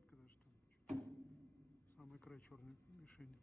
порядка даже там. Чуть. Самый край черной мишени.